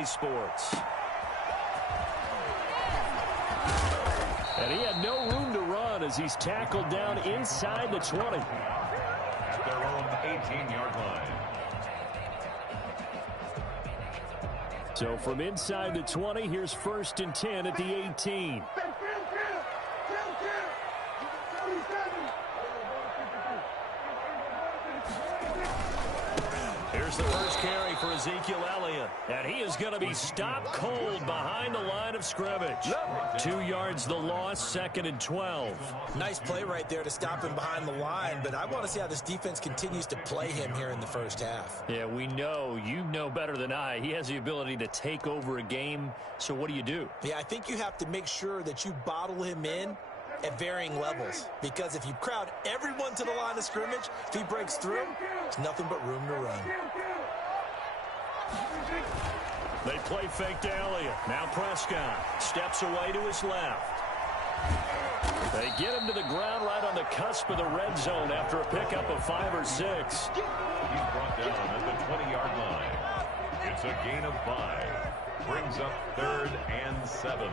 EA Sports. And he had no room to run as he's tackled down inside the 20. At their own 18-yard line. So from inside the 20, here's 1st and 10 at the 18. Here's the first carry for Ezekiel Elliott. And he is going to be stopped cold behind the line of scrimmage. 2 yards the loss, 2nd and 12. Nice play right there to stop him behind the line, but I want to see how this defense continues to play him here in the first half. Yeah, we know, you know better than I, he has the ability to take over a game. So what do you do? Yeah, I think you have to make sure that you bottle him in at varying levels, because if you crowd everyone to the line of scrimmage, if he breaks through, there's nothing but room to run. They play fake to Elliott. Now Prescott steps away to his left. They get him to the ground right on the cusp of the red zone after a pickup of 5 or 6. He's brought down at the 20-yard line. It's a gain of 5. Brings up 3rd and 7.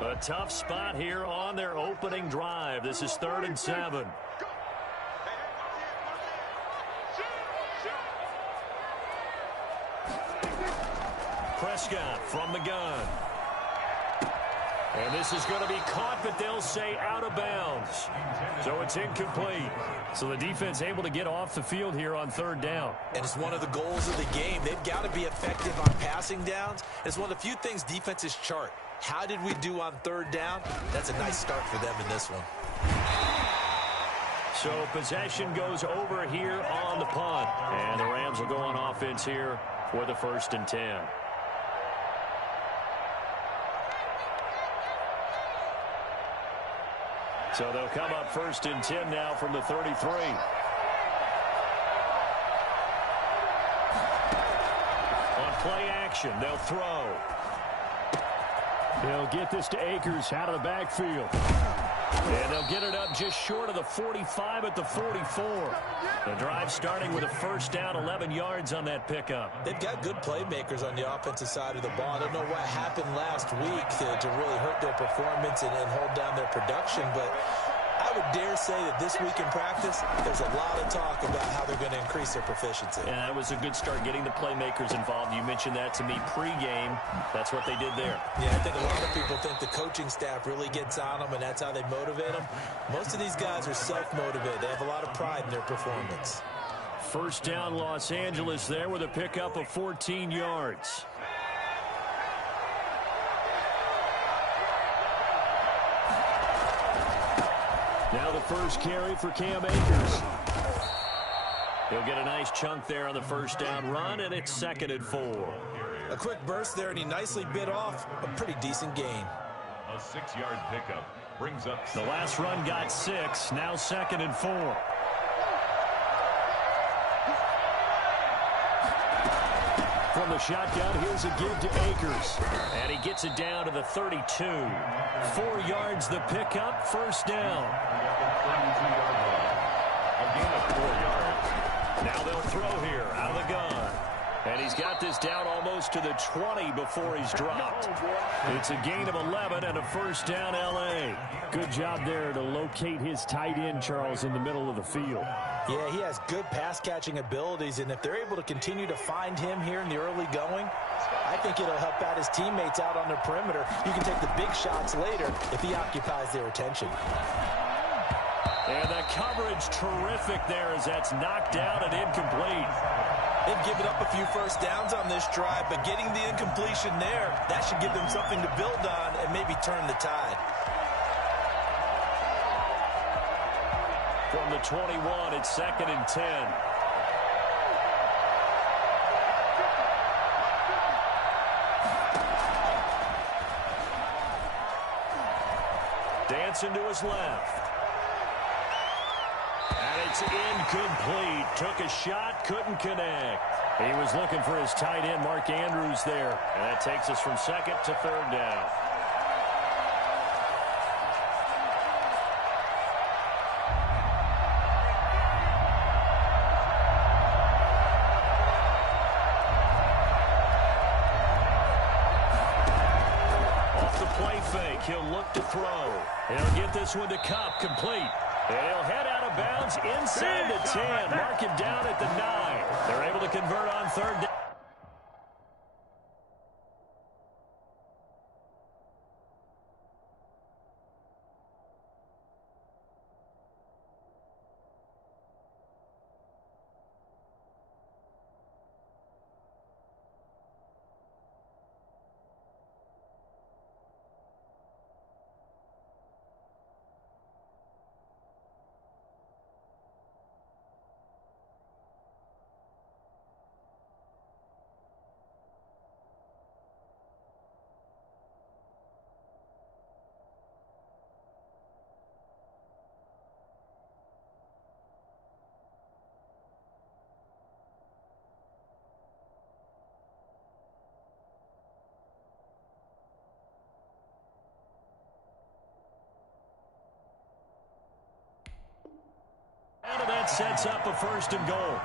A tough spot here on their opening drive. This is 3rd and 7. Prescott from the gun. And this is going to be caught, but they'll say out of bounds. So it's incomplete. So the defense able to get off the field here on 3rd down. And it's one of the goals of the game. They've got to be effective on passing downs. It's one of the few things defenses chart. How did we do on 3rd down? That's a nice start for them in this one. So possession goes over here on the punt. And the Rams will go on offense here for the 1st and 10. So they'll come up 1st and 10 now from the 33. On play action, they'll throw. They'll get this to Akers out of the backfield. And they'll get it up just short of the 45 at the 44. The drive starting with a 1st down, 11 yards on that pickup. They've got good playmakers on the offensive side of the ball. I don't know what happened last week to really hurt their performance and hold down their production, but I would dare say that this week in practice, there's a lot of talk about how they're going to increase their proficiency. And that was a good start, getting the playmakers involved. You mentioned that to me pregame. That's what they did there. Yeah, I think a lot of people think the coaching staff really gets on them, and that's how they motivate them. Most of these guys are self-motivated. They have a lot of pride in their performance. 1st down, Los Angeles there with a pickup of 14 yards. Now the first carry for Cam Akers. He'll get a nice chunk there on the 1st down run, and it's 2nd and 4. A quick burst there, and he nicely bit off a pretty decent gain. A 6-yard pickup brings up. The last run got 6, now 2nd and 4. From the shotgun, here's a give to Akers. And he gets it down to the 32. 4 yards the pickup, 1st down. A gain of 4 yards. Now they'll throw here out of the gun. And he's got this down almost to the 20 before he's dropped. It's a gain of 11 and a 1st down L.A. Good job there to locate his tight end, Charles, in the middle of the field. Yeah, he has good pass-catching abilities, and if they're able to continue to find him here in the early going, I think it'll help out his teammates out on the perimeter. You can take the big shots later if he occupies their attention. And the coverage terrific there as that's knocked down and incomplete. They've given up a few 1st downs on this drive, but getting the incompletion there, that should give them something to build on and maybe turn the tide. From the 21, it's 2nd and 10. Dancing to his left. And it's incomplete. Took a shot, couldn't connect. He was looking for his tight end, Mark Andrews, there. And that takes us from 2nd to 3rd down. he'll look to throw. He'll get this one to Cup, complete. And he'll head out of bounds inside the 10. Mark him down at the 9. They're able to convert on third down. And that sets up a 1st and goal.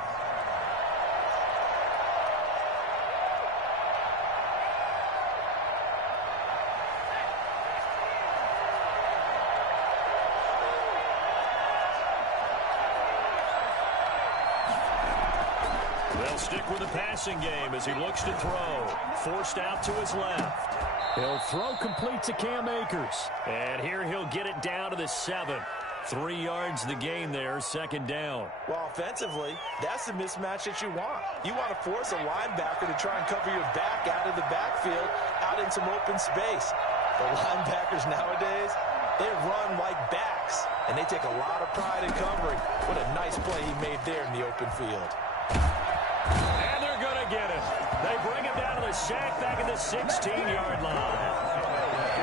They'll stick with the passing game as he looks to throw. Forced out to his left. He'll throw complete to Cam Akers. And here he'll get it down to the 7. 3 yards the gain there, 2nd down. Well, offensively, that's the mismatch that you want. You want to force a linebacker to try and cover your back out of the backfield, out in some open space. The linebackers nowadays, they run like backs, and they take a lot of pride in covering. What a nice play he made there in the open field. And they're going to get him. They bring him down to the sack back at the 16-yard line.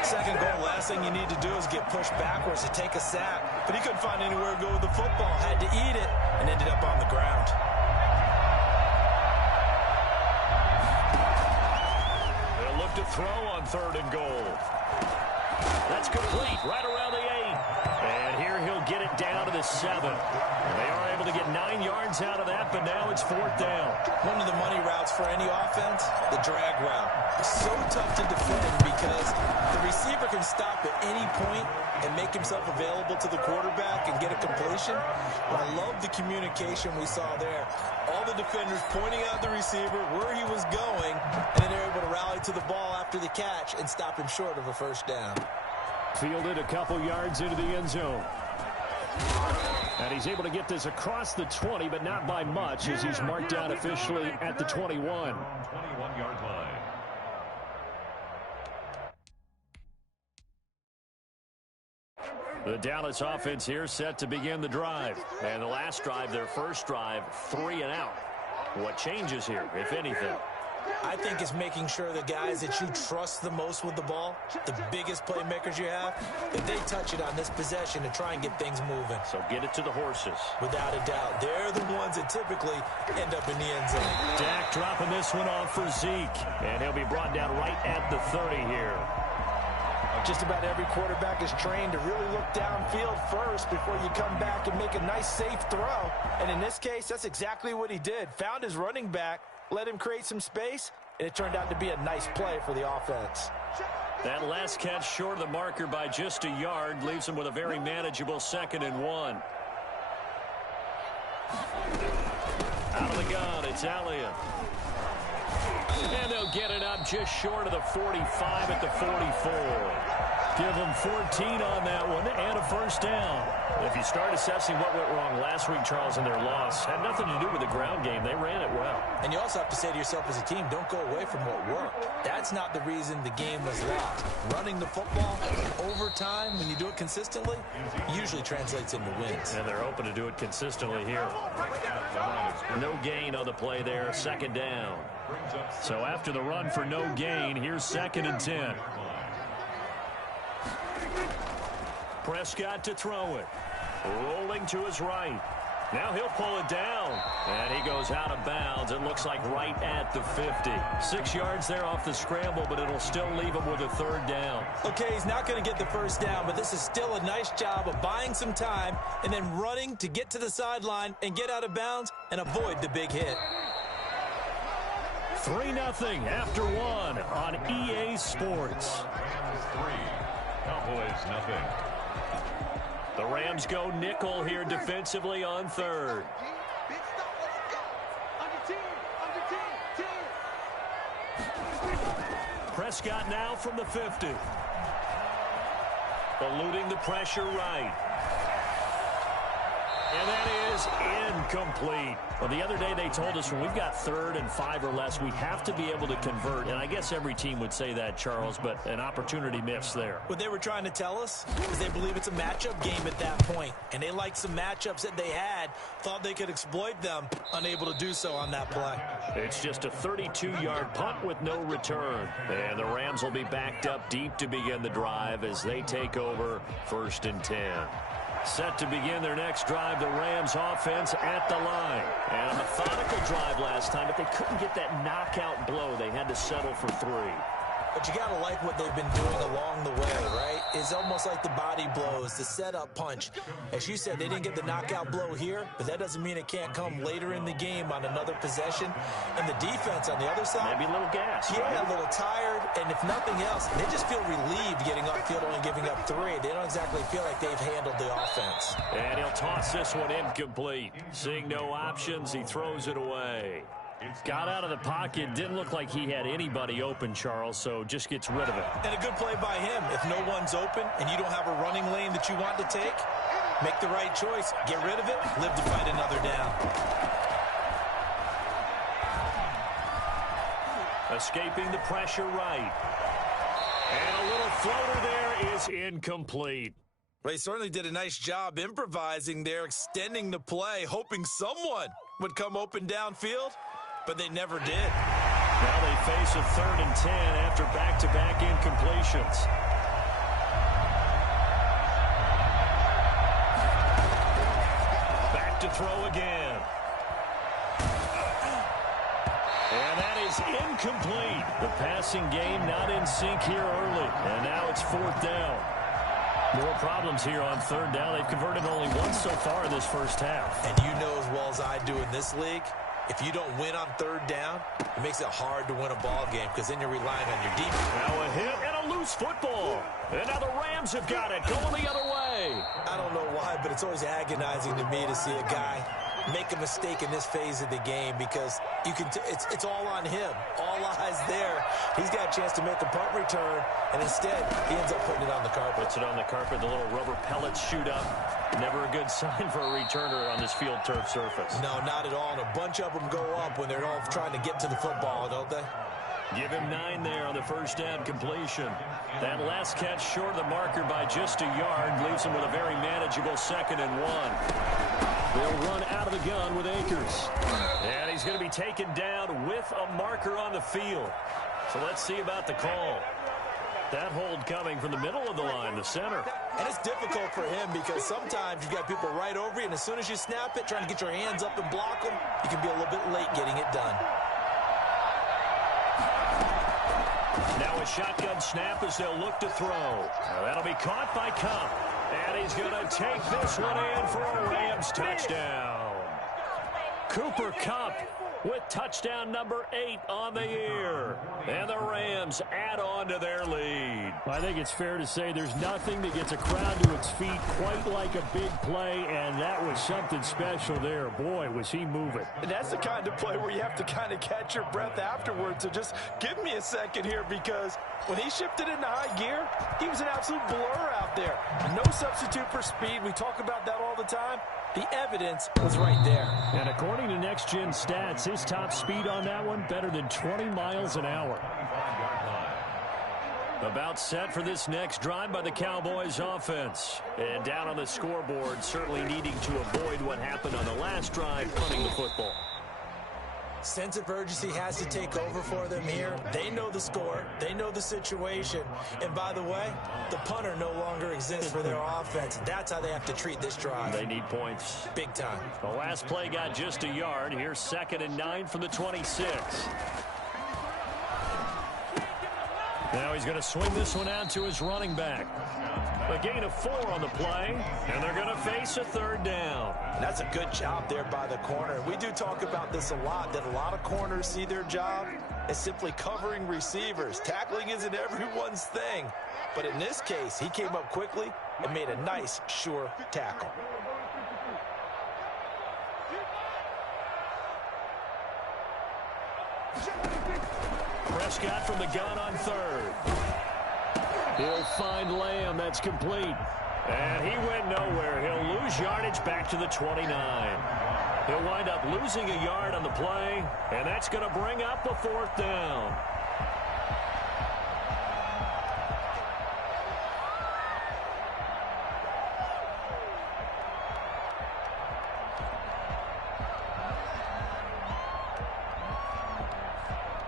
2nd goal, last thing you need to do is get pushed backwards to take a sack. But he couldn't find anywhere to go with the football. Had to eat it and ended up on the ground. They'll look to throw on 3rd and goal. That's complete right around the 8. And here he'll get it down to the 7. They are able to get 9 yards out of that, but now it's 4th down. One of the money routes for any offense, the drag route. So tough to defend because the receiver can stop at any point and make himself available to the quarterback and get a completion. But I love the communication we saw there. All the defenders pointing out the receiver, where he was going, and then they're able to rally to the ball after the catch and stop him short of a 1st down. Fielded a couple yards into the end zone. And he's able to get this across the 20, but not by much, as he's marked down officially at the 21. 21-yard line. The Dallas offense here set to begin the drive. And the last drive, their first drive, 3 and out. What changes here, if anything? I think it's making sure the guys that you trust the most with the ball, the biggest playmakers you have, that they touch it on this possession to try and get things moving. So get it to the horses. Without a doubt. They're the ones that typically end up in the end zone. Dak dropping this one off for Zeke. And he'll be brought down right at the 30 here. Just about every quarterback is trained to really look downfield first before you come back and make a nice, safe throw. And in this case, that's exactly what he did. Found his running back, let him create some space, and it turned out to be a nice play for the offense. That last catch short of the marker by just a yard leaves him with a very manageable 2nd and 1. Out of the gun, it's Elliott. And they'll get it up just short of the 45 at the 44. Give them 14 on that one and a 1st down. If you start assessing what went wrong last week, Charles, in their loss, had nothing to do with the ground game. They ran it well. And you also have to say to yourself as a team, don't go away from what worked. That's not the reason the game was lost. Running the football over time, when you do it consistently, usually translates into wins. And they're open to do it consistently here. No gain on the play there, 2nd down. So after the run for no gain, here's 2nd and 10. Prescott to throw it. Rolling to his right. Now he'll pull it down. And he goes out of bounds. It looks like right at the 50. 6 yards there off the scramble, but it'll still leave him with a 3rd down. Okay, he's not going to get the 1st down, but this is still a nice job of buying some time and then running to get to the sideline and get out of bounds and avoid the big hit. 3-0 after 1 on EA Sports. Cowboys nothing. The Rams go nickel here defensively on third. Prescott now from the 50. Eluding the pressure right. And that is incomplete. Well, the other day they told us when we've got 3rd and 5 or less, we have to be able to convert. And I guess every team would say that, Charles, but an opportunity missed there. What they were trying to tell us is they believe it's a matchup game at that point. And they liked some matchups that they had, thought they could exploit them, unable to do so on that play. It's just a 32-yard punt with no return. And the Rams will be backed up deep to begin the drive as they take over 1st and 10. Set to begin their next drive, the Rams offense at the line. And a methodical drive last time, but they couldn't get that knockout blow. They had to settle for 3. But you got to like what they've been doing along the way, right? It's almost like the body blows, the setup punch. As you said, they didn't get the knockout blow here, but that doesn't mean it can't come later in the game on another possession. And the defense on the other side, maybe a little gas. Yeah, right? A little tired. And if nothing else, they just feel relieved getting upfield, only giving up 3. They don't exactly feel like they've handled the offense. And he'll toss this one incomplete. Seeing no options, he throws it away. Got out of the pocket. Didn't look like he had anybody open, Charles, so just gets rid of it. And a good play by him. If no one's open and you don't have a running lane that you want to take, make the right choice. Get rid of it. Live to fight another down. Escaping the pressure right. And a little floater there is incomplete. They certainly did a nice job improvising there, extending the play, hoping someone would come open downfield. But they never did. Now they face a 3rd and 10 after back-to-back incompletions. Back to throw again. And that is incomplete. The passing game not in sync here early. And now it's 4th down. More problems here on 3rd down. They've converted only once so far in this first half. And you know as well as I do in this league, if you don't win on 3rd down, it makes it hard to win a ball game because then you're relying on your defense. Now a hit and a loose football. And now the Rams have got it going the other way. I don't know why, but it's always agonizing to me to see a guy make a mistake in this phase of the game because you can it's all on him. All eyes there. He's got a chance to make a punt return, and instead he ends up putting it on the carpet. Puts it on the carpet. The little rubber pellets shoot up. Never a good sign for a returner on this field turf surface. No, not at all. And a bunch of them go up when they're all trying to get to the football, don't they? Give him 9 there on the first down completion. That last catch short of the marker by just a yard leaves him with a very manageable 2nd and 1. They'll run out of the gun with Akers. And he's going to be taken down with a marker on the field. So let's see about the call. That hold coming from the middle of the line, the center. And it's difficult for him because sometimes you've got people right over you, and as soon as you snap it, trying to get your hands up and block them, you can be a little bit late getting it done. Now a shotgun snap as they'll look to throw. Now that'll be caught by Kupp. And he's going to take this one in for a Rams touchdown. Cooper Kupp with touchdown number 8 on the year. And the Rams add on to their lead. I think it's fair to say there's nothing that gets a crowd to its feet quite like a big play, and that was something special there. Boy, was he moving. And that's the kind of play where you have to kind of catch your breath afterwards. So just give me a second here, because when he shifted into high gear, he was an absolute blur out there. No substitute for speed. We talk about that all the time. The evidence was right there. And according to Next Gen Stats, his top speed on that one, better than 20 miles an hour. About set for this next drive by the Cowboys offense. And down on the scoreboard, certainly needing to avoid what happened on the last drive, punting the football. Sense of urgency has to take over for them here. They know the score. They know the situation. And by the way, the punter no longer exists for their offense. That's how they have to treat this drive. They need points. Big time. The last play got just a yard. Here's 2nd and 9 from the 26. Now he's going to swing this one out to his running back. A gain of 4 on the play, and they're going to face a 3rd down. And that's a good job there by the corner. We do talk about this a lot, that a lot of corners see their job is simply covering receivers. Tackling isn't everyone's thing. But in this case, he came up quickly and made a nice, sure tackle. Prescott from the gun on third. He'll find Lamb. That's complete. And he went nowhere. He'll lose yardage back to the 29. He'll wind up losing a yard on the play, and that's going to bring up a fourth down.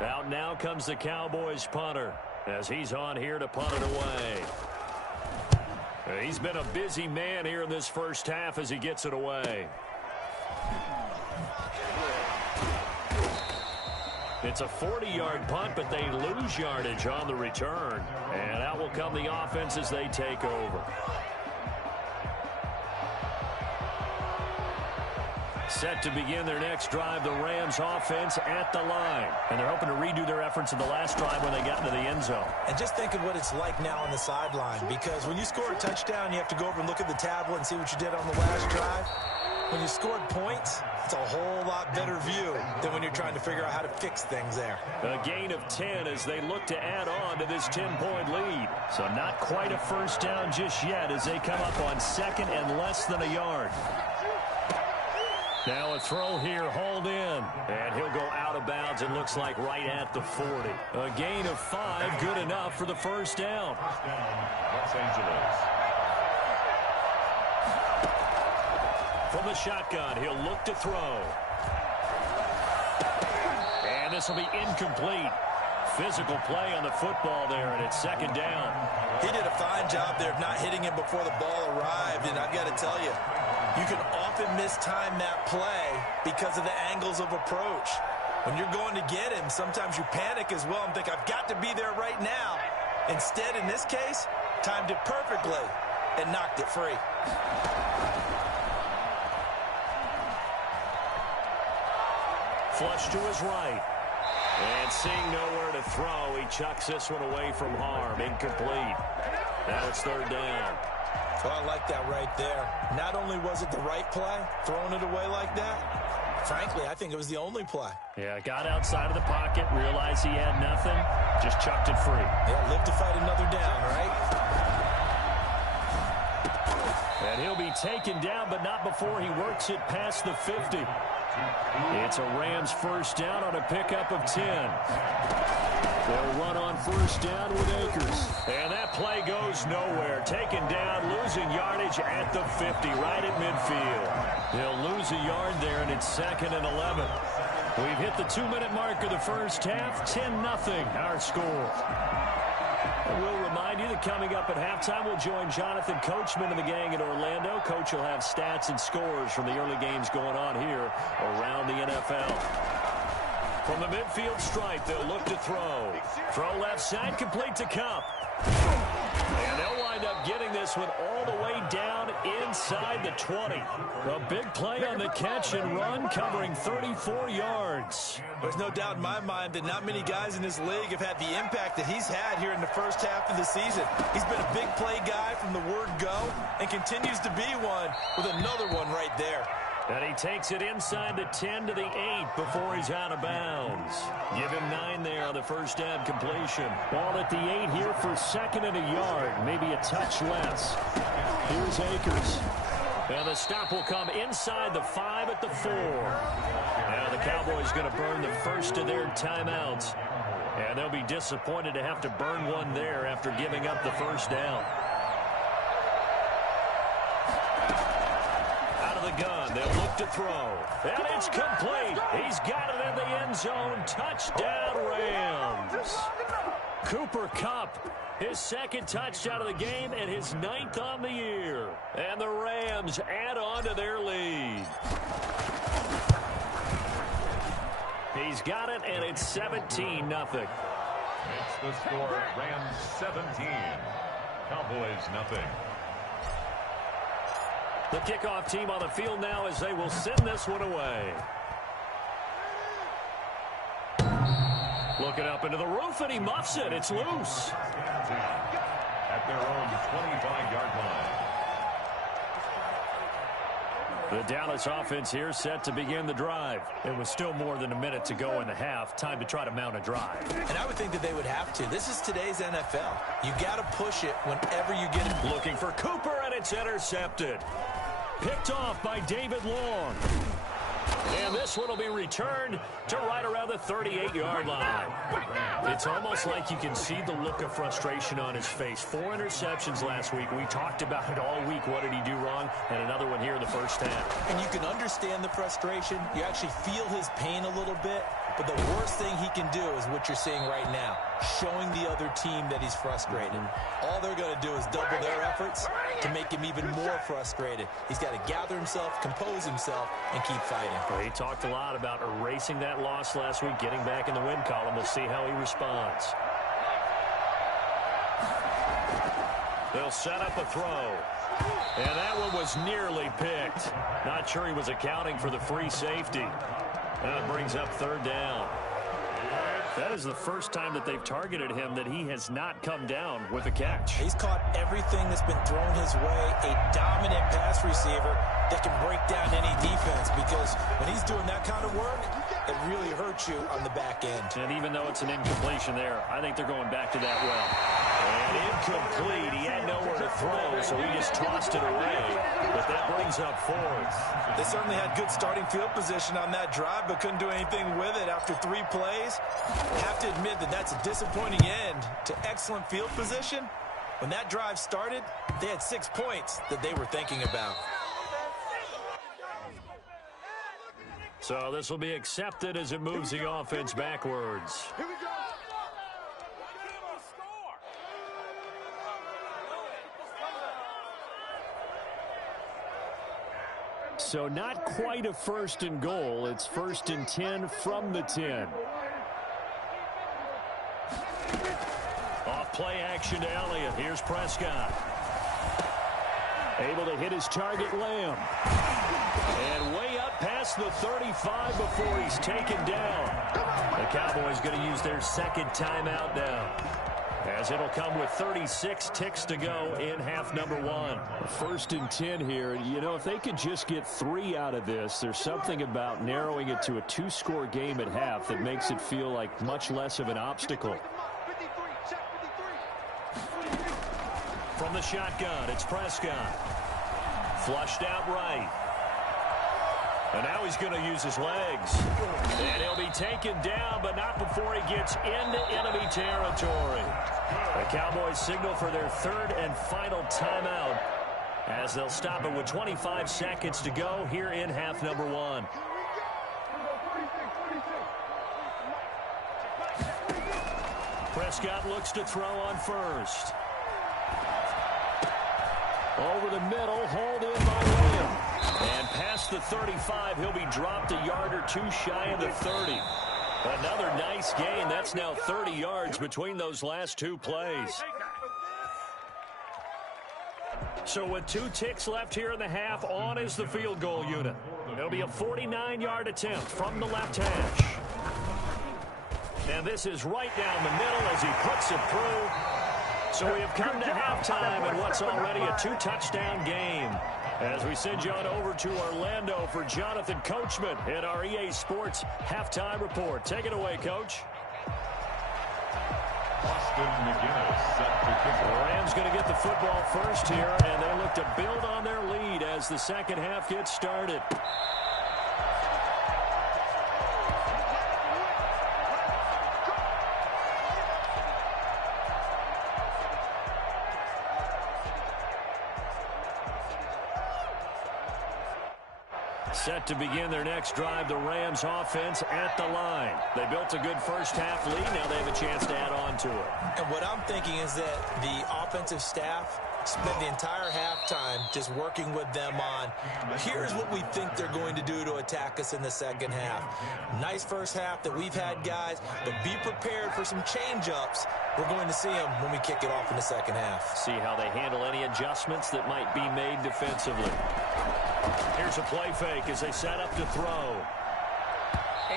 Out now comes the Cowboys punter as he's on here to punt it away. He's been a busy man here in this first half as he gets it away. It's a 40-yard punt, but they lose yardage on the return. And out will come the offense as they take over. Set to begin their next drive, the Rams offense at the line. And they're hoping to redo their efforts in the last drive when they got into the end zone. And just think of what it's like now on the sideline, because when you score a touchdown, you have to go over and look at the tablet and see what you did on the last drive. When you scored points, it's a whole lot better view than when you're trying to figure out how to fix things there. A gain of 10 as they look to add on to this 10-point lead. So not quite a first down just yet as they come up on second and less than a yard. Now a throw here, hauled in. And he'll go out of bounds, it looks like right at the 40. A gain of 5, good enough for the first down. Los Angeles. From the shotgun, he'll look to throw. And this will be incomplete. Physical play on the football there, and it's second down. He did a fine job there of not hitting him before the ball arrived, and I've got to tell you, you can often mistime that play because of the angles of approach. When you're going to get him, sometimes you panic as well and think, I've got to be there right now. Instead, in this case, timed it perfectly and knocked it free. Flush to his right. And seeing nowhere to throw, he chucks this one away from harm. Incomplete. Now it's third down. Oh, I like that right there. Not only was it the right play, throwing it away like that, frankly, I think it was the only play. Yeah, got outside of the pocket, realized he had nothing, just chucked it free. Yeah, live to fight another down, right? And he'll be taken down, but not before he works it past the 50. It's a Rams first down on a pickup of 10. They'll run on first down with Akers. And that play goes nowhere. Taken down, losing yardage at the 50, right at midfield. He'll lose a yard there, and it's second and 11. We've hit the 2-minute mark of the first half. 10-0 our score. And we'll remind you that coming up at halftime, we'll join Jonathan Coachman and the gang in Orlando. Coach will have stats and scores from the early games going on here around the NFL. From the midfield stripe, they'll look to throw. Throw left side, complete to Cup. And they'll wind up getting this one all the way down inside the 20. A big play on the catch and run, covering 34 yards. There's no doubt in my mind that not many guys in this league have had the impact that he's had here in the first half of the season. He's been a big play guy from the word go and continues to be one with another one right there. And he takes it inside the 10 to the 8 before he's out of bounds. Give him 9 there on the first down completion. Ball at the 8 here for second and a yard, maybe a touch less. Here's Akers. And the stop will come inside the 5 at the 4. Now the Cowboys going to burn the first of their timeouts. And they'll be disappointed to have to burn one there after giving up the first down. Gun. They'll look to throw. And it's complete. He's got it in the end zone. Touchdown, Rams. Cooper Kupp, his second touchdown of the game and his 9th on the year. And the Rams add on to their lead. He's got it, and it's 17-0. It's the score, Rams 17, Cowboys nothing. The kickoff team on the field now as they will send this one away. Looking up into the roof, and he muffs it. It's loose. At their own 25-yard line. The Dallas offense here set to begin the drive. It was still more than a minute to go in the half. Time to try to mount a drive. And I would think that they would have to. This is today's NFL. You got to push it whenever you get it. Looking for Cooper, and it's intercepted. Picked off by David Long. And this one will be returned to right around the 38-yard line. It's almost like you can see the look of frustration on his face. 4 interceptions last week. We talked about it all week. What did he do wrong? And another one here in the first half. And you can understand the frustration. You actually feel his pain a little bit. But the worst thing he can do is what you're seeing right now, showing the other team that he's frustrated. All they're going to do is double their efforts to make him even more frustrated. He's got to gather himself, compose himself, and keep fighting. Well, he talked a lot about erasing that loss last week, getting back in the win column. We'll see how he responds. They'll set up a throw. And that one was nearly picked. Not sure he was accounting for the free safety. Now it brings up 3rd down. That is the first time that they've targeted him that he has not come down with a catch. He's caught everything that's been thrown his way. A dominant pass receiver that can break down any defense, because when he's doing that kind of work, it really hurts you on the back end. And even though it's an incompletion there, I think they're going back to that well. And incomplete. He had nowhere to throw, so he just tossed it away. But that brings up 4th. They certainly had good starting field position on that drive, but couldn't do anything with it after 3 plays. I have to admit that that's a disappointing end to excellent field position. When that drive started, they had 6 points that they were thinking about. So this will be accepted as it moves the offense backwards. Here we go. So not quite a 1st and goal. It's 1st and 10 from the 10. Off play action to Elliott. Here's Prescott. Able to hit his target, Lamb. And way up past the 35 before he's taken down. The Cowboys going to use their 2nd timeout now, as it'll come with 36 ticks to go in half number 1. 1st and 10 here. You know, if they could just get 3 out of this, there's something about narrowing it to a 2-score game at half that makes it feel like much less of an obstacle. From the shotgun, it's Prescott. Flushed out right. And now he's going to use his legs. And he'll be taken down, but not before he gets into enemy territory. The Cowboys signal for their 3rd and final timeout, as they'll stop it with 25 seconds to go here in half number 1. Prescott looks to throw on first. Over the middle, hauled in by Lamb. And past the 35, he'll be dropped a yard or 2 shy of the 30. Another nice gain. That's now 30 yards between those last 2 plays. So with 2 ticks left here in the half, on is the field goal unit. It'll be a 49-yard attempt from the left hash. And this is right down the middle as he puts it through. So we have come to halftime in what's already a 2-touchdown game, as we send you on over to Orlando for Jonathan Coachman in our EA Sports Halftime Report. Take it away, Coach. Austin McGinnis set to kick The off. Rams going to get the football first here, and they look to build on their lead as the second half gets started. Set to begin their next drive, the Rams offense at the line. They built a good first half lead. Now they have a chance to add on to it. And what I'm thinking is that the offensive staff spent the entire halftime just working with them on, here's what we think they're going to do to attack us in the second half. Nice first half that we've had, guys, but be prepared for some change-ups. We're going to see them when we kick it off in the second half. See how they handle any adjustments that might be made defensively. Here's a play fake as they set up to throw.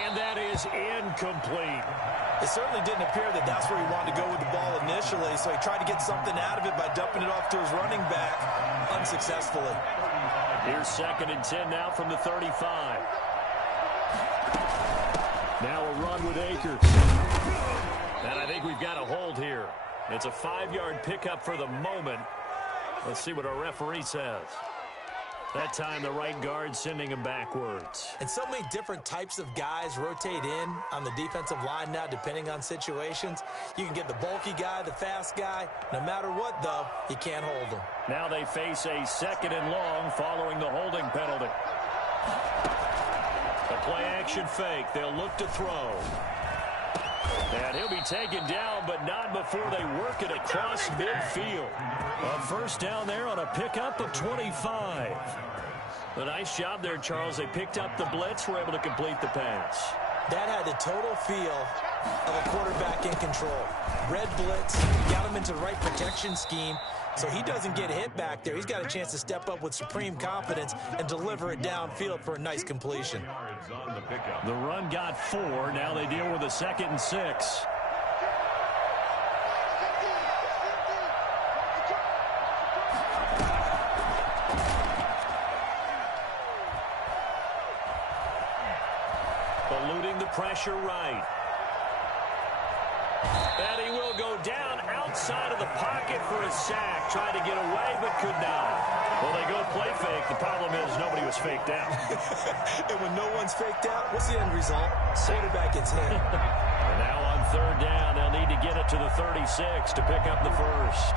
And that is incomplete. It certainly didn't appear that that's where he wanted to go with the ball initially, so he tried to get something out of it by dumping it off to his running back unsuccessfully. Here's 2nd and 10 now from the 35. Now a run with Akers. And I think we've got a hold here. It's a 5-yard pickup for the moment. Let's see what our referee says. That time the right guard sending him backwards. And so many different types of guys rotate in on the defensive line now depending on situations. You can get the bulky guy, the fast guy. No matter what, though, you can't hold him. Now they face a 2nd and long following the holding penalty. A play-action fake. They'll look to throw. And he'll be taken down, but not before they work it across midfield. A first down there on a pickup of 25. A nice job there, Charles. They picked up the blitz, were able to complete the pass. That had the total feel of a quarterback in control. Red blitz, got him into the right protection scheme, so he doesn't get hit back there. He's got a chance to step up with supreme confidence and deliver it downfield for a nice completion. The run got 4. Now they deal with a 2nd and 6. Eluding the pressure right. And he will go down outside of the pocket for a sack. Tried to get away, but could not. Well, they go play fake. The problem is nobody was faked out. And when no one's faked out, what's the end result? Quarterback gets hit. And now on 3rd down, they'll need to get it to the 36 to pick up the first.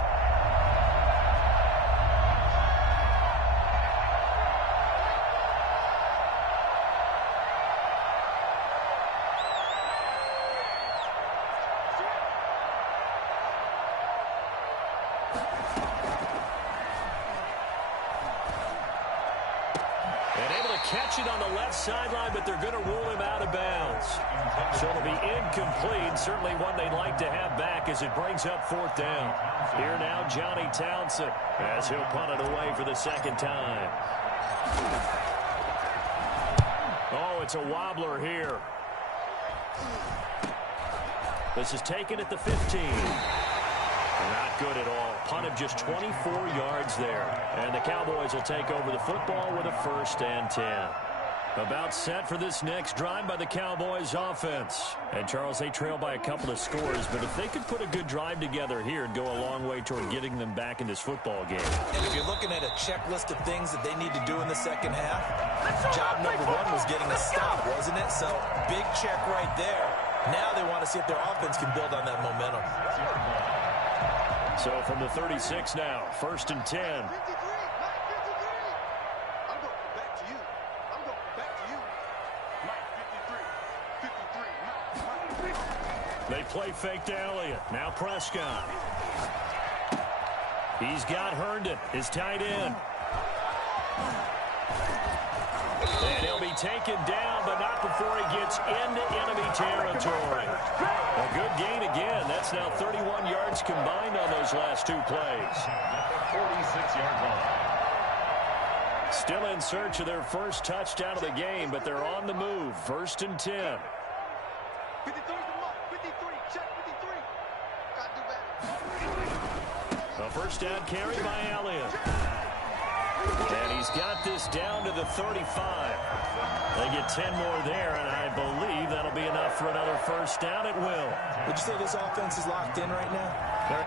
Catch it on the left sideline, but they're going to rule him out of bounds. So it'll be incomplete. Certainly one they'd like to have back as it brings up 4th down. Here now, Johnny Townsend, as he'll punt it away for the 2nd time. Oh, it's a wobbler here. This is taken at the 15. Not good at all. Punt of just 24 yards there. And the Cowboys will take over the football with a 1st and 10. About set for this next drive by the Cowboys offense. And Charles, they trail by a couple of scores, but if they could put a good drive together here, it'd go a long way toward getting them back in this football game. And if you're looking at a checklist of things that they need to do in the 2nd half, job number 1 was getting a stop, wasn't it? So big check right there. Now they want to see if their offense can build on that momentum. So from the 36 now, 1st and 10. They play fake to Elliott. Now Prescott. He's got Herndon, his tight end. And he'll be taken down, but not before he gets into enemy territory. A good gain again. That's now 31 yards combined on those last 2 plays. 46-yard line. Still in search of their first touchdown of the game, but they're on the move. 1st and 10. 53, check 53. Gotta do better. A first down carry by Elliott. And he's got this down to the 35. They get 10 more there, and I believe that'll be enough for another first down. It will. Would you say this offense is locked in right now?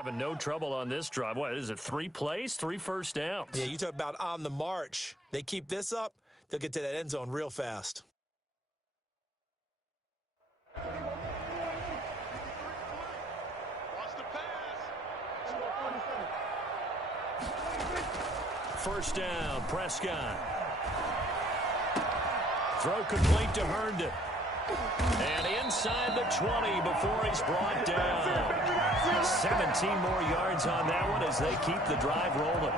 Having no trouble on this drive. What is it, 3 plays, 3 first downs? Yeah, you talk about on the march. They keep this up, they'll get to that end zone real fast. First down, Prescott. Throw complete to Herndon. And inside the 20 before he's brought down. 17 more yards on that one as they keep the drive rolling.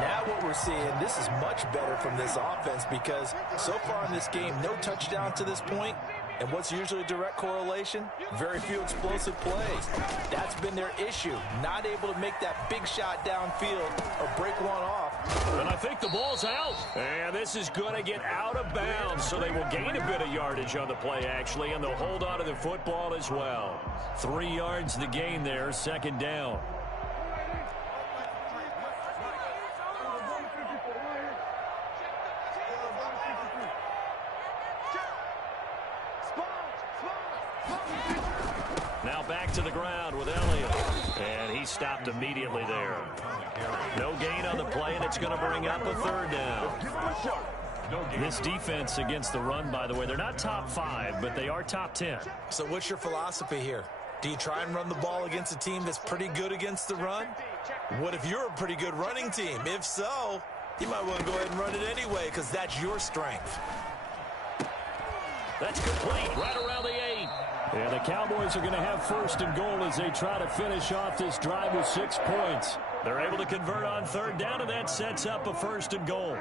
Now what we're seeing, this is much better from this offense because so far in this game, no touchdown to this point. And what's usually a direct correlation? Very few explosive plays. That's been their issue. Not able to make that big shot downfield or break one off. And I think the ball's out. And this is going to get out of bounds, so they will gain a bit of yardage on the play, actually, and they'll hold on to the football as well. 3 yards the gain there, second down. Now back to the ground with Elliott. And he stopped immediately there. No gain on the play, and it's going to bring up a third down. This defense against the run, by the way, they're not top 5, but they are top 10. So what's your philosophy here? Do you try and run the ball against a team that's pretty good against the run? What if you're a pretty good running team? If so, you might want to go ahead and run it anyway because that's your strength. That's complete right around the 8. And the Cowboys are going to have first and goal as they try to finish off this drive with 6 points. They're able to convert on third down, and that sets up a first and goal.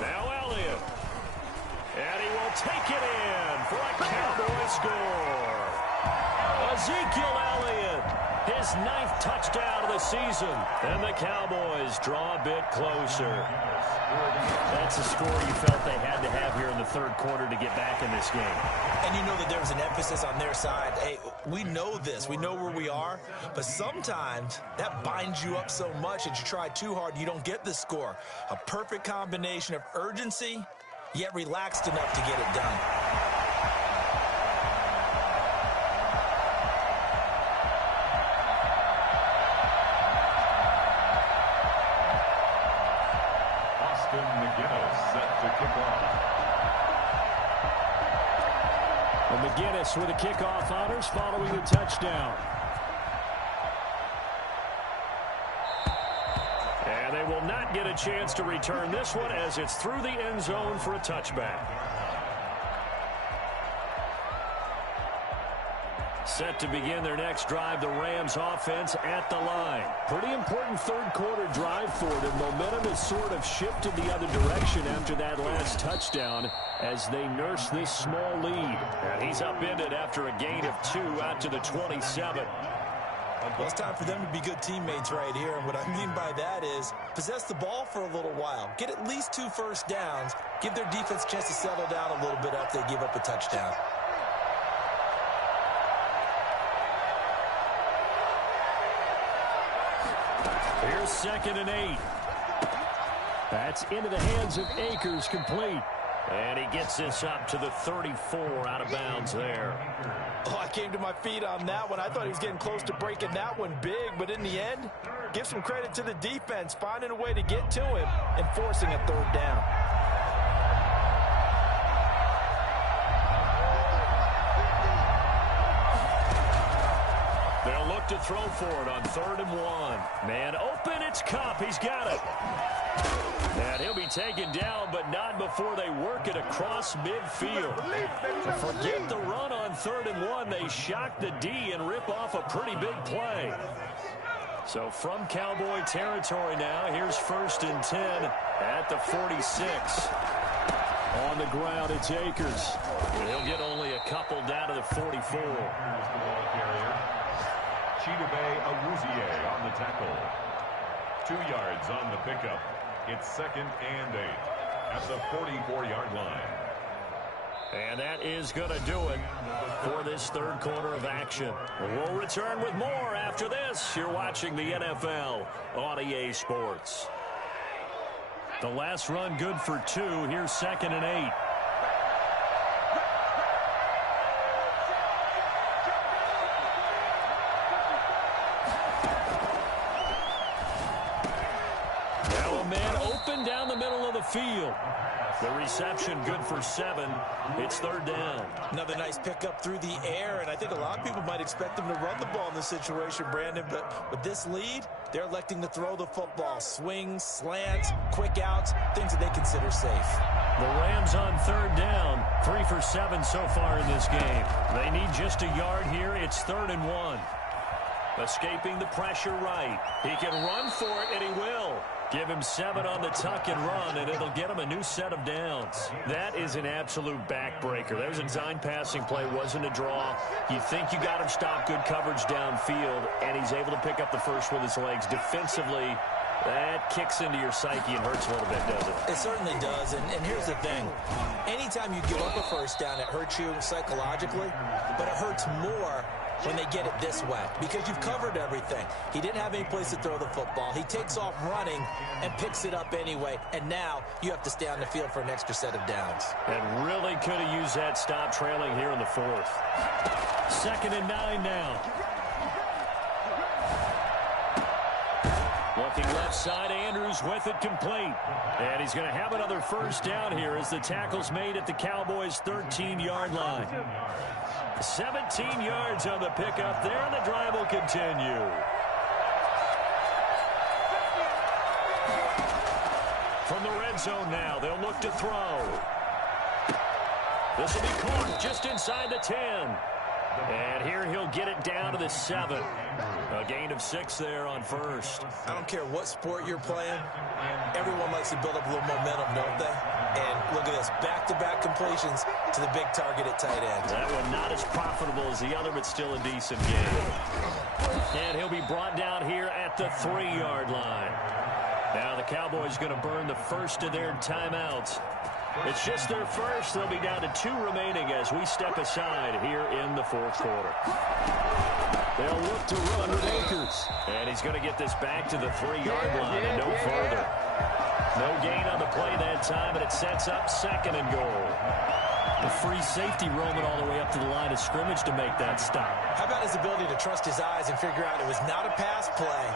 Now Elliott. And he will take it in for a Cowboy score. Ezekiel Elliott, his 9th touchdown of the season. And the Cowboys draw a bit closer. That's a score you felt they had to have here in the third quarter to get back in this game. And you know that there was an emphasis on their side. Hey, we know this. We know where we are. But sometimes that binds you up so much that you try too hard, you don't get the score. A perfect combination of urgency, yet relaxed enough to get it done. And McGinnis with a kickoff honors following the touchdown. And they will not get a chance to return this one as it's through the end zone for a touchback. Set to begin their next drive, the Rams offense at the line. Pretty important third quarter drive for them. Momentum has sort of shifted the other direction after that last touchdown as they nurse this small lead. And he's upended after a gain of 2 out to the 27. Well, it's time for them to be good teammates right here. And what I mean by that is possess the ball for a little while. Get at least 2 first downs. Give their defense a chance to settle down a little bit after they give up a touchdown. Here's 2nd and 8. That's into the hands of Akers, complete. And he gets this up to the 34 out of bounds there. Oh, I came to my feet on that one. I thought he was getting close to breaking that one big, but in the end, give some credit to the defense, finding a way to get to him and forcing a third down. They'll look to throw for it on 3rd and 1. Man open, it's Kupp. He's got it. And he'll be taken down, but not before they work it across midfield. Forget the run on 3rd and 1. They shock the D and rip off a pretty big play. So from Cowboy territory now, here's 1st and 10 at the 46. On the ground, it's Akers. And he'll get only a couple down to the 44. Chidobe Awuzie on the tackle. 2 yards on the pickup. It's 2nd and 8 at the 44-yard line. And that is going to do it for this third quarter of action. We'll return with more after this. You're watching the NFL on EA Sports. The last run good for 2. Here's 2nd and 8. the field. The reception good for 7. It's 3rd down. Another nice pickup through the air, and I think a lot of people might expect them to run the ball in this situation, Brandon, but with this lead, they're electing to throw the football. Swings, slants, quick outs, things that they consider safe. The Rams on 3rd down. 3 for 7 so far in this game. They need just a yard here. It's 3rd and 1. Escaping the pressure right. He can run for it, and he will. Give him 7 on the tuck and run, and it'll get him a new set of downs. That is an absolute backbreaker. That was a design passing play, wasn't a draw. You think you got him stopped, good coverage downfield, and he's able to pick up the first with his legs. Defensively, that kicks into your psyche and hurts a little bit, doesn't it? It certainly does, and here's the thing. Anytime you give up a first down, it hurts you psychologically, but it hurts more when they get it this way, because you've covered everything. He didn't have any place to throw the football. He takes off running and picks it up anyway, and now you have to stay on the field for an extra set of downs. And really could have used that stop trailing here in the 4th. 2nd and 9 now. Looking left side, Andrews with it complete. And he's going to have another first down here as the tackle's made at the Cowboys' 13-yard line. 17 yards on the pickup there, and the drive will continue. From the red zone now, they'll look to throw. This will be caught just inside the 10. And here he'll get it down to the 7. A gain of 6 there on first. I don't care what sport you're playing. Everyone likes to build up a little momentum, don't they? And look at this, back-to-back completions to the big target at tight end. That one not as profitable as the other, but still a decent game. And he'll be brought down here at the 3-yard line. Now the Cowboys going to burn the first of their timeouts. It's just their first. They'll be down to 2 remaining as we step aside here in the 4th quarter. They'll look to run with Akers. And he's going to get this back to the 3-yard line and no further. No gain on the play that time, and it sets up 2nd and goal. The free safety roaming all the way up to the line of scrimmage to make that stop. How about his ability to trust his eyes and figure out it was not a pass play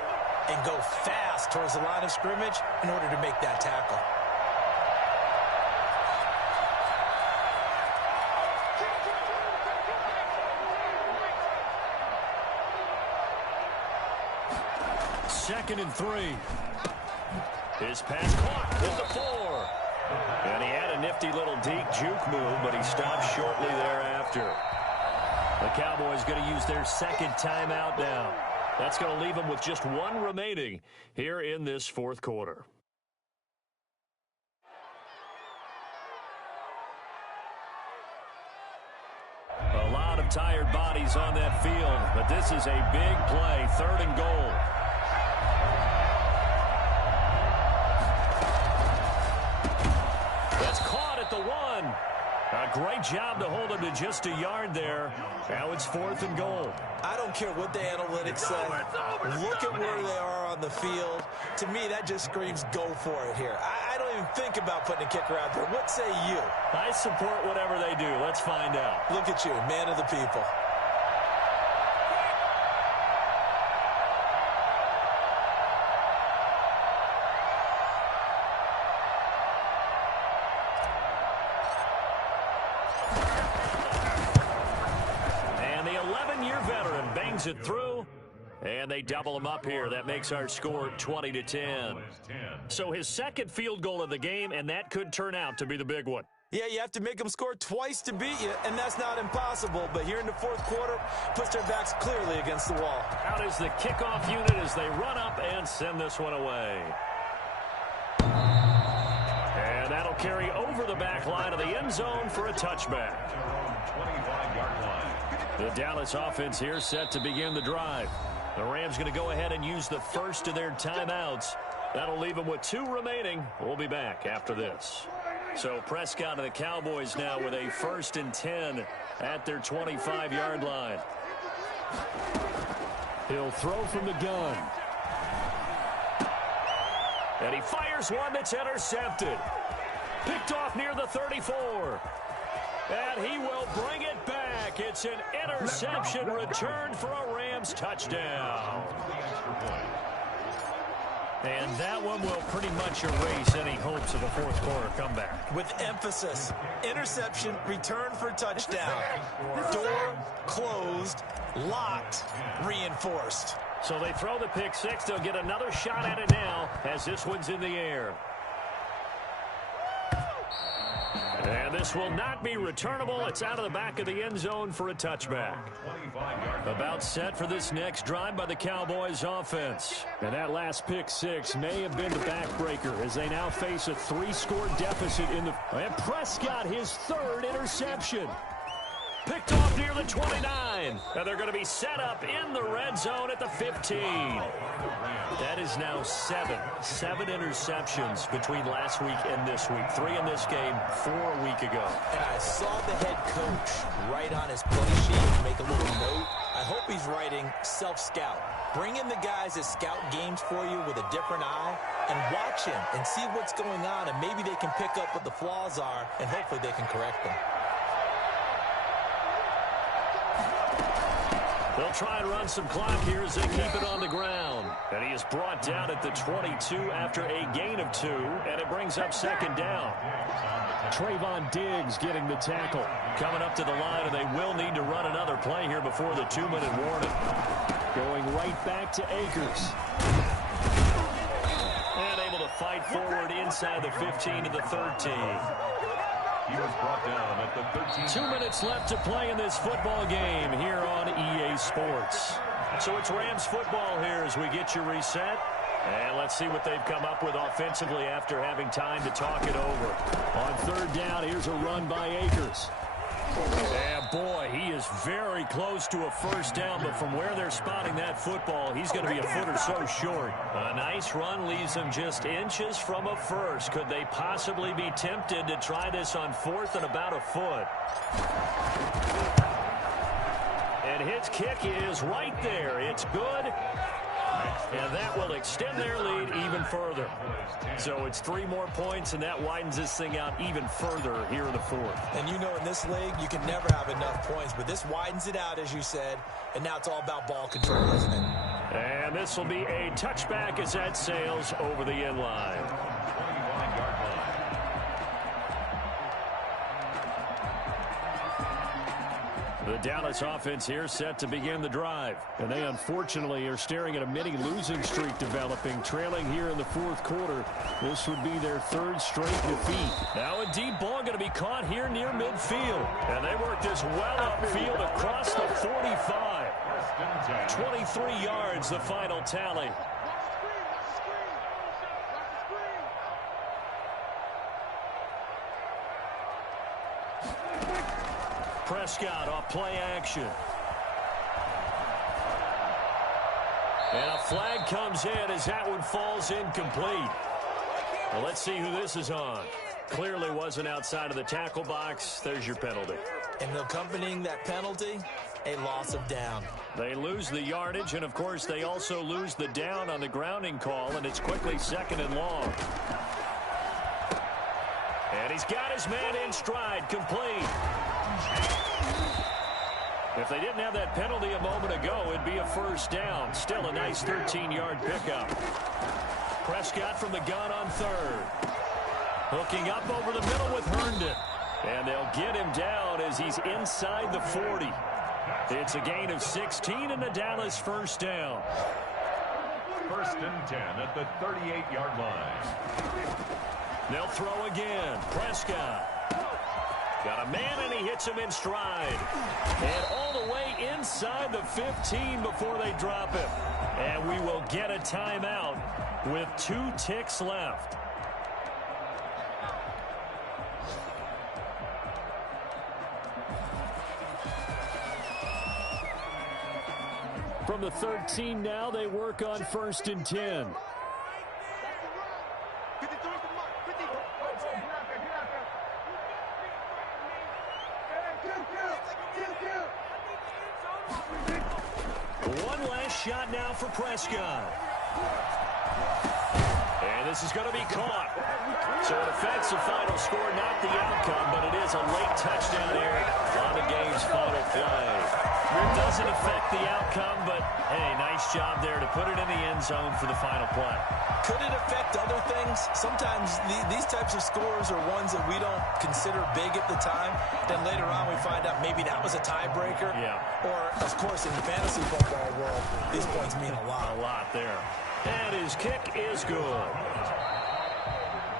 and go fast towards the line of scrimmage in order to make that tackle? Second and 3. His pass caught with the 4. And he had a nifty little deep juke move, but he stopped shortly thereafter. The Cowboys going to use their 2nd timeout now. That's going to leave them with just 1 remaining here in this 4th quarter. A lot of tired bodies on that field, but this is a big play, 3rd and goal. That's caught at the 1. A great job to hold him to just a yard there. Now it's 4th and goal. I don't care what the analytics say. Look at where they are on the field. To me, that just screams go for it here. I don't even think about putting a kicker out there. What say you? I support whatever they do. Let's find out. Look at you, man of the people. It through, and they double him up here. That makes our score 20-10. So his 2nd field goal of the game, and that could turn out to be the big one. Yeah, you have to make them score twice to beat you, and that's not impossible. But here in the 4th quarter, puts their backs clearly against the wall. Out is the kickoff unit as they run up and send this one away. And that'll carry over the back line of the end zone for a touchback. 25-yard line. The Dallas offense here set to begin the drive. The Rams going to go ahead and use the first of their timeouts. That'll leave them with 2 remaining. We'll be back after this. So Prescott and the Cowboys now with a 1st and 10 at their 25-yard line. He'll throw from the gun. And he fires one that's intercepted. Picked off near the 34. And he will bring it back. It's an interception returned for a Rams touchdown. And that one will pretty much erase any hopes of a fourth quarter comeback. With emphasis, interception, return for touchdown. Door closed, locked, reinforced. So they throw the pick six. They'll get another shot at it now as this one's in the air. And this will not be returnable. It's out of the back of the end zone for a touchback. About set for this next drive by the Cowboys offense. And that last pick six may have been the backbreaker as they now face a 3-score deficit in the... And Prescott, his third interception. Picked off near the 29. And they're going to be set up in the red zone at the 15. That is now seven interceptions between last week and this week. 3 in this game, 4 a week ago. And I saw the head coach write on his play sheet, make a little note. I hope he's writing self-scout. Bring in the guys that scout games for you with a different eye and watch him and see what's going on, and maybe they can pick up what the flaws are, and hopefully they can correct them. They'll try and run some clock here as they keep it on the ground. And he is brought down at the 22 after a gain of 2, and it brings up second down. Trayvon Diggs getting the tackle. Coming up to the line, and they will need to run another play here before the 2-minute warning. Going right back to Akers. And able to fight forward inside the 15 to the 13. He was brought down at the 13. 2 minutes left to play in this football game here on EA Sports. So it's Rams football here as we get you reset. And let's see what they've come up with offensively after having time to talk it over. On third down, here's a run by Akers. And boy, he is very close to a first down, but from where they're spotting that football, he's going to be a foot or so short. A nice run leaves him just inches from a first. Could they possibly be tempted to try this on fourth and about a foot? And his kick is right there. It's good. And that will extend their lead even further. So it's 3 more points, and that widens this thing out even further here in the fourth. And you know in this league, you can never have enough points, but this widens it out, as you said, and now it's all about ball control, isn't it? And this will be a touchback as that sails over the end line. The Dallas offense here set to begin the drive. And they unfortunately are staring at a mini losing streak developing, trailing here in the fourth quarter. This would be their 3rd straight defeat. Now a deep ball going to be caught here near midfield. And they work this well upfield across the 45. 23 yards the final tally. Prescott off play action. And a flag comes in as that one falls incomplete. Well, let's see who this is on. Clearly wasn't outside of the tackle box. There's your penalty. And accompanying that penalty, a loss of down. They lose the yardage, and of course they also lose the down on the grounding call, and it's quickly 2nd and long. And he's got his man in stride, complete. If they didn't have that penalty a moment ago, it'd be a first down. Still a nice 13-yard pickup. Prescott from the gun on 3rd. Hooking up over the middle with Herndon. And they'll get him down as he's inside the 40. It's a gain of 16 and the Dallas first down. 1st and 10 at the 38-yard line. They'll throw again. Prescott. Got a man, and he hits him in stride. And all the way inside the 15 before they drop him. And we will get a timeout with 2 ticks left. From the 13 now, they work on 1st and 10. One last shot now for Prescott. And this is going to be caught. So it affects the final score, not the outcome, but it is a late touchdown here on the game's final play. It doesn't affect the outcome, but hey, nice job there to put it in the end zone for the final play. Could it affect other things? Sometimes these types of scores are ones that we don't consider big at the time. Then later on we find out maybe that was a tiebreaker. Yeah. Or, of course, in the fantasy football world, these points mean a lot. A lot there. And his kick is good.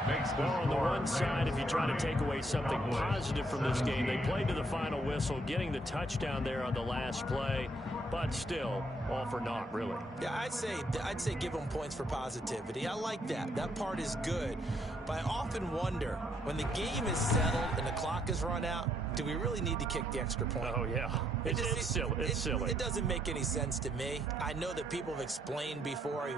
Makes the Well, on the score one side, if you try to take away something positive from this game, they played to the final whistle, getting the touchdown there on the last play, but still, all for naught, really. Yeah, I'd say give them points for positivity. I like that. That part is good. But I often wonder, when the game is settled and the clock is run out, do we really need to kick the extra point? Oh, yeah. It's silly. It's silly. It doesn't make any sense to me. I know that people have explained before,